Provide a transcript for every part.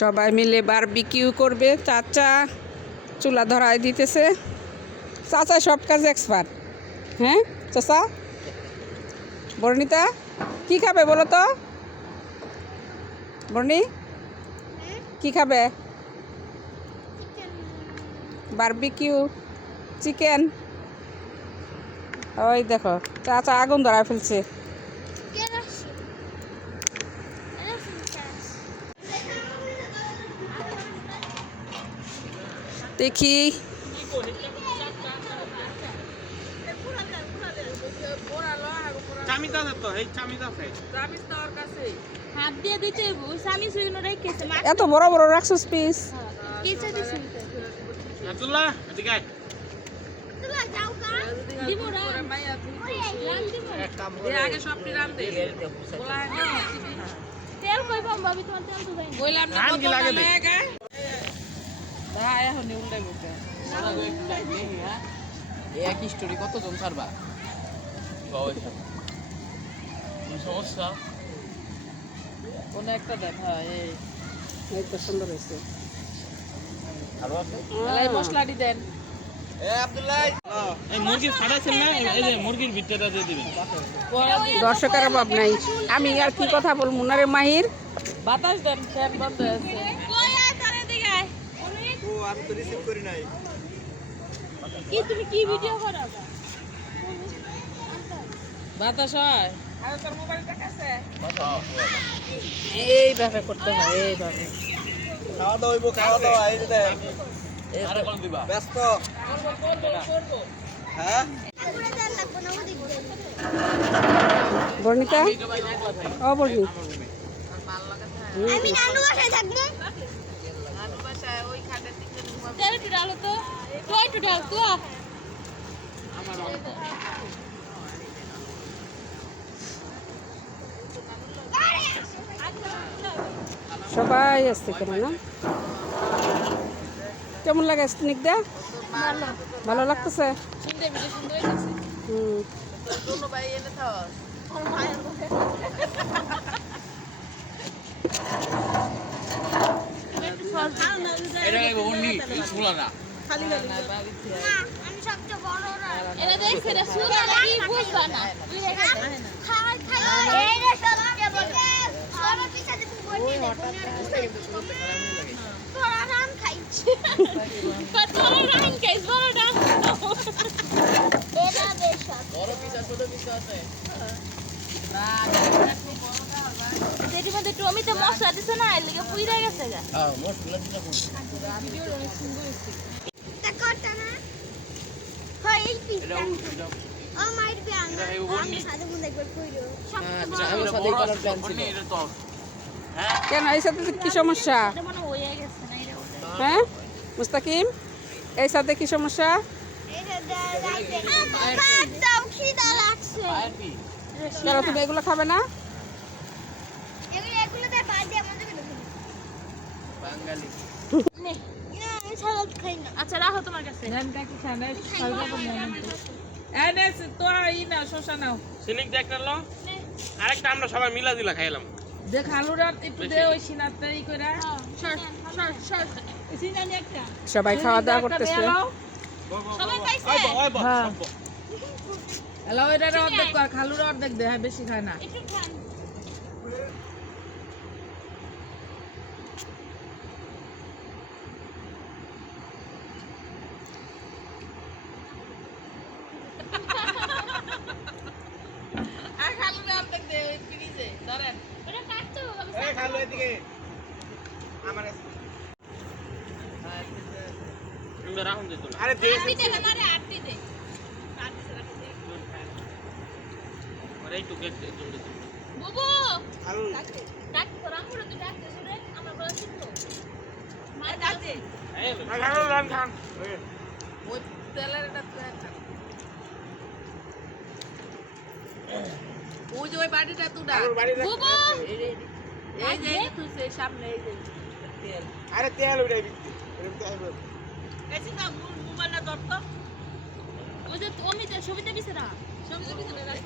সবাই মিলে বারবিকিউ করবে। চাচা চুলা ধরায় দিতেছে। চাচা সব কাজে এক্সপার্ট হ্যাঁ চাচা? বর্ণিতা, কি খাবে বলো তো? বর্ণি, কি খাবে? বারবিকিউ চিকেন ওই দেখো, চাচা আগুন ধরায় ফেলছে দেখি চামিতা আছে তো এই চামিতা আছে হাত দিয়ে দিতে হইব স্বামী সুইনো রেখেছে মা এত বড় বড় রাখছিস পিস কিছু দিছে আব্দুল্লাহ এদিকে আয়। দিব না রান। দিব। আগে সব রান দে। তেল কই পাম ভাবি তোমার তেল তো যাই না। বললাম না রান কি লাগে এক স্টোরি কতজন ছাড়বা? সমস্যা? কোন একটা দেন হ্যাঁ এই। এই তো সুন্দর হয়েছে। আরও আছে? মশলাটি দেন। মুরগি ফাটাইছেন না? এই যে মুরগির ভিতরটা দর্শকের অভাব নাই। আমি আর কি কথা বলব? না রে মাহির। বাতাস দেন ফ্যান বন্ধ আছে কই আয় তারে দিকে আয় ও আমি তো রিসিভ করি নাই। কি তুমি কি ভিডিও করো? বাতাস হয়। এইভাবে করতে হয় এইভাবে খাওয়া দাওয়া হইব খাওয়া দাওয়া এই যে ব্যস্ত। হ্যাঁ? বর্ণিতা? ও আমি নানু বাসায় থাকব। তো তো একটু তো সবাই আসছে কেন না? কেমন লাগে স্নিগ্ধা ভালো লাগতেছে? হুম। থাও এটা অন্য ছোলা না এরা দেখছে রে সুরা কি বুঝবা না। তুই রেখে খাই খাই এই রে সবকে বলে সবার পিছনে তুই বলবি না তোরা রান খাইছে। তোরা রান খাইছ বড় রান এরা বেশ বড় পিসা ছোট পিসা আছে। মধ্যে টমিতে মশলা দিছে না এর লিগে পুইরা গেছে গা। হ্যাঁ মশলা দিটা না? হয় এই ও মাইট বি আঙ্গা। একবার কইরো। আচ্ছা তো কেন এই সাথে কি সমস্যা? এটা মনে হয়ে হ্যাঁ? মুস্তাকিম এই সাথে কি সমস্যা? কেন তুমি এগুলো খাবে না? বাঙালি। না। আমি সালাদ খাই না। আচ্ছা রাখো তোমার কাছে। ধানটা কি খানা সালবা তো ই না শশা নাও। সিনিক দেখ না আরেকটা আমরা সবাই মিলা দিলা খাইলাম। দেখ আলুরা একটু দে ওই সিনাতে ই কইরা। শর্ট শর্ট শর্ট সিনানি একটা। সবাই খাওয়া দাওয়া করতেছে। সবাই হ্যাঁ। বস। অর্ধেক কর খালুর অর্ধেক দে হ্যাঁ বেশি খায় না একটু খান আর খালুর ওই ফ্রিজে ধরেন। ওটা কাটতে আমি খালো এদিকে। আমার না আরে দে। আটটি আটটি আটটি আর এইটুকু একটু একটু দিত বুবু! ডাক রাম করে তুই ডাক দে রে আমার বলা শিখতো মার কাছে এই খালো রান খান। ওই। তেলের এটা। ওই যে ওই বাড়িটা তুডা দেখ। বুবু! এই যে তুই সেই সামনে এই যে তেল। আরে তেল উঠাই দিচ্ছি। এরকম তো হবে। না মোবাইলটা ধরত ওই যে অমিতের ছবিতে দিছে না? ছবিতে পিছনে রাখ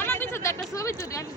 আমার পিছনে একটা ছবি তুলি আমি